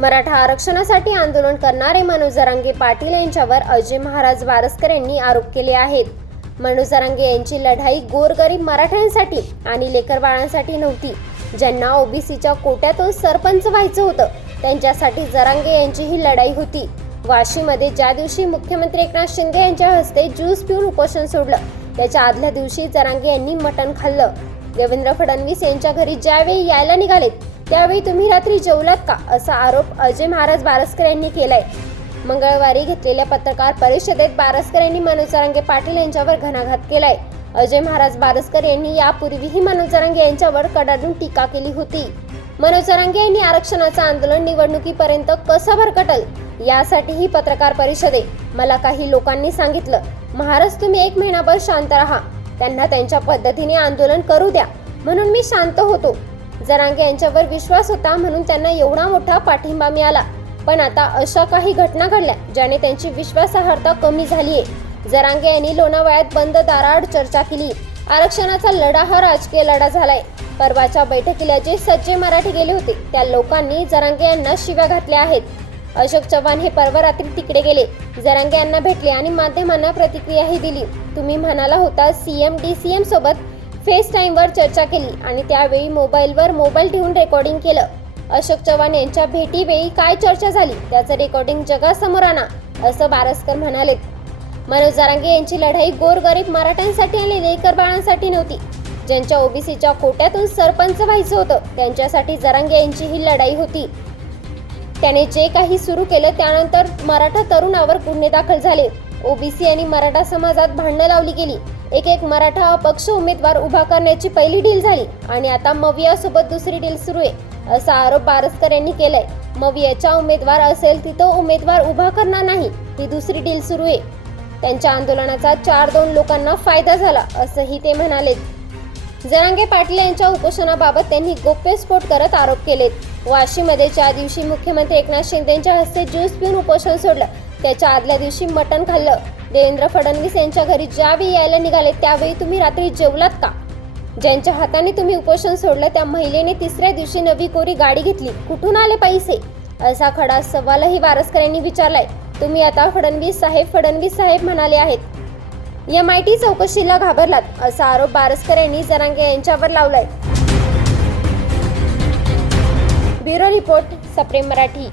मराठा आरक्षणासाठी आंदोलन करणारे मनोज जरांगे पाटील यांच्यावर अजय महाराज वारसकर यांनी आरोप केले आहेत. मनोज जरांगे यांची लढाई गोरगरीब मराठ्यांसाठी आणि लेकरबाळांसाठी नव्हती. ज्यांना ओबीसीच्या कोट्यातून सरपंच व्हायचं होतं त्यांच्यासाठी जरांगे यांची ही लढाई होती. वाशीमध्ये ज्या दिवशी मुख्यमंत्री एकनाथ शिंदे यांच्या हस्ते ज्यूस पिऊन उपोषण सोडलं त्याच्या आदल्या दिवशी जरांगे यांनी मटण खाल्लं. देवेंद्र फडणवीस यांच्या घरी ज्यावेळी यायला निघालेत त्यावेळी तुम्ही रात्री जेवलात का? असा आरोप अजय महाराज बारसकर यांनी केलाय. मंगळवारी घेतलेल्या पत्रकार परिषदेत बारसकर यांनी मनोजरांगे पाटील यांच्यावर घणाघात केलाय. अजय महाराज बारसकर यांनी यापूर्वीही मनोजरांगे यांच्यावर कडाडून टीका केली होती. मनोजरांगे यांनी आरक्षणाचं आंदोलन निवडणुकीपर्यंत कसं भरकटल? यासाठीही पत्रकार परिषदे. मला काही लोकांनी सांगितलं महाराज तुम्ही एक महिनाभर शांत राहा. त्यांना त्यांच्या पद्धतीने आंदोलन करू द्या. म्हणून मी शांत होतो. जरांगे यांच्यावर विश्वास होता म्हणून त्यांना एवढा मोठा पाठिंबा मिळाला. पण आता अशा काही घटना घडल्या ज्याने त्यांची विश्वासार्हता कमी झालीये. जरांगे यांनी लोणावळ्यात बंद दाराआड चर्चा केली. आरक्षणाचा लढा हा राजकीय लढा झालाय. परवाच्या बैठकीला जे सज्जे मराठी गेले होते त्या लोकांनी जरांगे यांना शिव्या घातल्या आहेत. अशोक चव्हाण हे परवा रात्री तिकडे गेले. जरांगे यांना भेटले आणि माध्यमांना प्रतिक्रियाही दिली. तुम्ही म्हणाला होता सीएम डीसीएम सोबत फेस टाईमवर चर्चा केली आणि त्यावेळी मोबाईलवर मोबाईल ठेवून रेकॉर्डिंग केलं. अशोक चव्हाण यांच्या भेटीवेळी काय चर्चा झाली? त्याचं रेकॉर्डिंग जगासमोर आणा असं बारसकर म्हणाले मनोज जारांगे यांची लढाई गोरगरीब मराठ्यांसाठी आणि लेकर बाळांसाठी नव्हती. ज्यांच्या ओबीसीच्या कोट्यातून सरपंच व्हायचं होतं त्यांच्यासाठी जरांगे यांची ही लढाई होती. त्याने जे काही सुरू केलं त्यानंतर मराठा तरुणावर गुन्हे दाखल झाले. ओबीसी आणि मराठा समाजात भांडणं लावली गेली. एक एक मराठा अपक्ष उमेदवार उभा करण्याची पहिली डील झाली आणि आता मवियासोबत दुसरी डील सुरू आहे असा आरोप बारसकर यांनी केलाय. मवियाचा उमेदवार असेल तिथं उमेदवार उभा करणार नाही ती दुसरी डील सुरू आहे. त्यांच्या आंदोलनाचा चार दोन लोकांना फायदा झाला असंही ते म्हणाले जरांगे पाटील यांच्या उपोषणाबाबत त्यांनी गोप्यस्फोट करत आरोप केलेत. वाशीमध्ये ज्या दिवशी मुख्यमंत्री एकनाथ शिंदेच्या हस्ते ज्यूस पिऊन उपोषण सोडलं त्याच्या आदल्या दिवशी मटण खाल्लं. देवेंद्र फडणवीस यांच्या घरी ज्यावेळी यायला निघाले त्यावेळी तुम्ही रात्री जेवलात का? ज्यांच्या हाताने तुम्ही उपोषण सोडलं त्या महिलेने तिसऱ्या दिवशी नवी कोरी गाडी घेतली. कुठून आले पैसे? असा खडा सवालही वारसकर यांनी विचारलाय. तुम्ही आता फडणवीस साहेब फडणवीस साहेब म्हणाले आहेत. एम आय टी चौकशीला घाबरलात असा आरोप बारसकर यांनी जरांगे यांच्यावर लावलाय. ब्युरो रिपोर्ट सप्रेम मराठी.